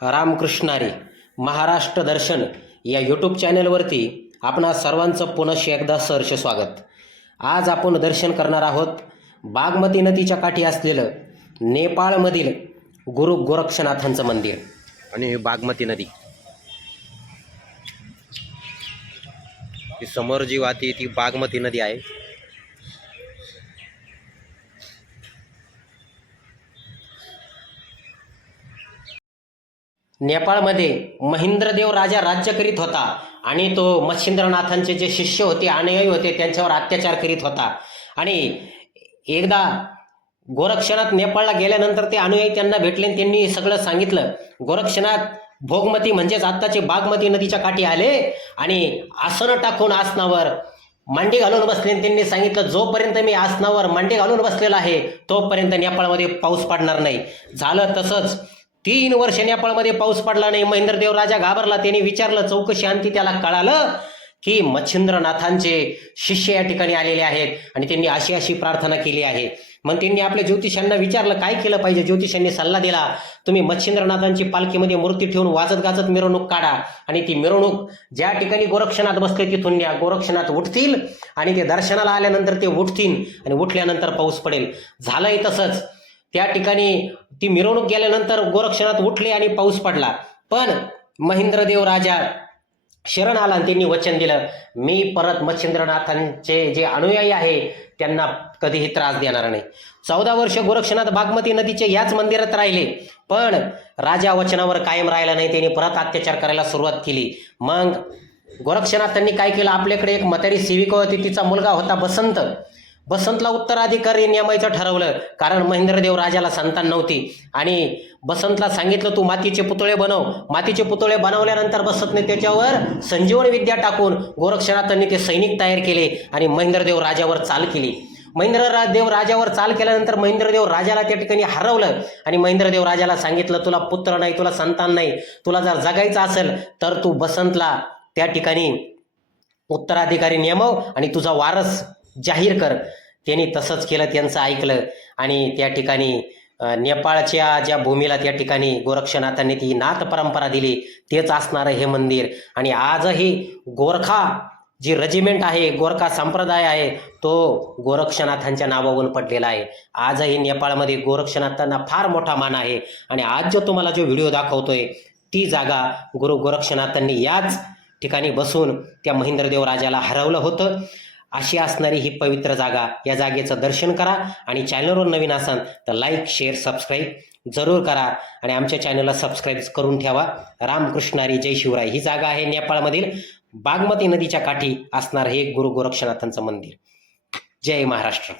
रामकृष्णारी महाराष्ट्र दर्शन या यूट्यूब चॅनलवरती आपणा सर्वांचं पुनश्च एकदा सहर्ष स्वागत. आज आपण दर्शन करणार आहोत बागमती नदीच्या काठी असलेलं नेपाळमधील गुरु गोरक्षनाथांचं मंदिर. आणि बागमती नदी ही समोर जी वाहते ती बागमती नदी आहे. नेपाळमध्ये महेंद्रदेव राजा राज्य करीत होता आणि तो मच्छिंद्रनाथांचे जे शिष्य होते, अनुयायी होते, त्यांच्यावर अत्याचार करीत होता. आणि एकदा गोरक्षनाथ नेपाळला गेल्यानंतर ते अनुयायी त्यांना भेटले आणि त्यांनी सगळं सांगितलं. गोरक्षनाथ भोगमती म्हणजेच आत्ताचे बागमती नदीच्या काठी आले आणि आसन टाकून आसनावर मांडी घालून बसले. त्यांनी सांगितलं, जोपर्यंत मी आसनावर मांडी घालून बसलेला आहे तोपर्यंत नेपाळमध्ये पाऊस पडणार नाही. झालं तसंच. 3 वर्ष नेपाळमध्ये पाऊस पडला नाही. महेंद्रदेव राजा घाबरला. त्यांनी विचारलं, चौकशी अंती त्याला कळालं की मच्छिंद्रनाथांचे शिष्य या ठिकाणी आलेले आहेत आणि त्यांनी अशी अशी प्रार्थना केली आहे. मग त्यांनी आपल्या ज्योतिषांना विचारलं काय केलं पाहिजे. ज्योतिषांनी सल्ला दिला, तुम्ही मच्छिंद्रनाथांची पालखीमध्ये मूर्ती ठेवून वाजत गाजत मिरवणूक काढा आणि ती मिरवणूक ज्या ठिकाणी गोरक्षनाथ बसले तिथून न्या. गोरक्षनाथ उठतील आणि ते दर्शनाला आल्यानंतर ते उठतील आणि उठल्यानंतर पाऊस पडेल. झालंय तसंच. त्या ठिकाणी ती मिरवणूक गेल्यानंतर गोरक्षनाथ उठले आणि पाऊस पडला. पण महेंद्रदेव राजा शरण आला आणि त्यांनी वचन दिलं, मी परत मच्छिंद्रनाथांचे जे अनुयायी आहे त्यांना कधीही त्रास देणार नाही. 14 वर्ष गोरक्षनाथ बागमती नदीचे याच मंदिरात राहिले. पण राजा वचनावर कायम राहिला नाही. त्यांनी परत अत्याचार करायला सुरुवात केली. मग गोरक्षनाथांनी काय केलं, आपल्याकडे एक म्हातारी सेविका होती, तिचा मुलगा होता बसंतला उत्तराधिकारी नेमायचं ठरवलं. कारण महेंद्रदेव राजाला संतान नव्हती आणि बसंतला सांगितलं, तू मातीचे पुतळे बनव. मातीचे पुतळे बनवल्यानंतर बसंतने त्याच्यावर संजीवनी विद्या टाकून गोरक्षनाथांनी ते सैनिक तयार केले आणि महेंद्रदेव राजावर चाल केली. महेंद्रदेव राजावर चाल केल्यानंतर महेंद्रदेव राजाला त्या ठिकाणी हरवलं आणि महेंद्रदेव राजाला सांगितलं, तुला पुत्र नाही, तुला संतान नाही, तुला जर जगायचं असेल तर तू बसंतला त्या ठिकाणी उत्तराधिकारी नेमव आणि तुझा वारस जाहीर कर. त्यांनी तसंच केलं, त्यांचं ऐकलं आणि त्या ठिकाणी नेपाळच्या ज्या भूमीला त्या ठिकाणी गोरक्षनाथांनी ती नाथ परंपरा दिली. तेच असणारं हे मंदिर. आणि आजही गोरखा जी रेजिमेंट आहे, गोरखा संप्रदाय आहे, तो गोरक्षनाथांच्या नावावरून पडलेला आहे. आजही नेपाळमध्ये गोरक्षनाथांना फार मोठा मान आहे. आणि आज जो तुम्हाला जो व्हिडिओ दाखवतोय ती जागा गुरु गोरक्षनाथांनी याच ठिकाणी बसून त्या महेंद्रदेव राजाला हरवलं होतं. अशी असणारी ही पवित्र जागा. या जागेचं दर्शन करा आणि चॅनलवर नवीन असाल तर लाईक, शेअर, सबस्क्राईब जरूर करा आणि आमच्या चॅनलला सबस्क्राईब करून ठेवा. रामकृष्णारी, जय शिवराय. ही जागा आहे नेपाळमधील बागमती नदीच्या काठी असणार हे गुरु गोरक्षनाथांचं मंदिर. जय महाराष्ट्र.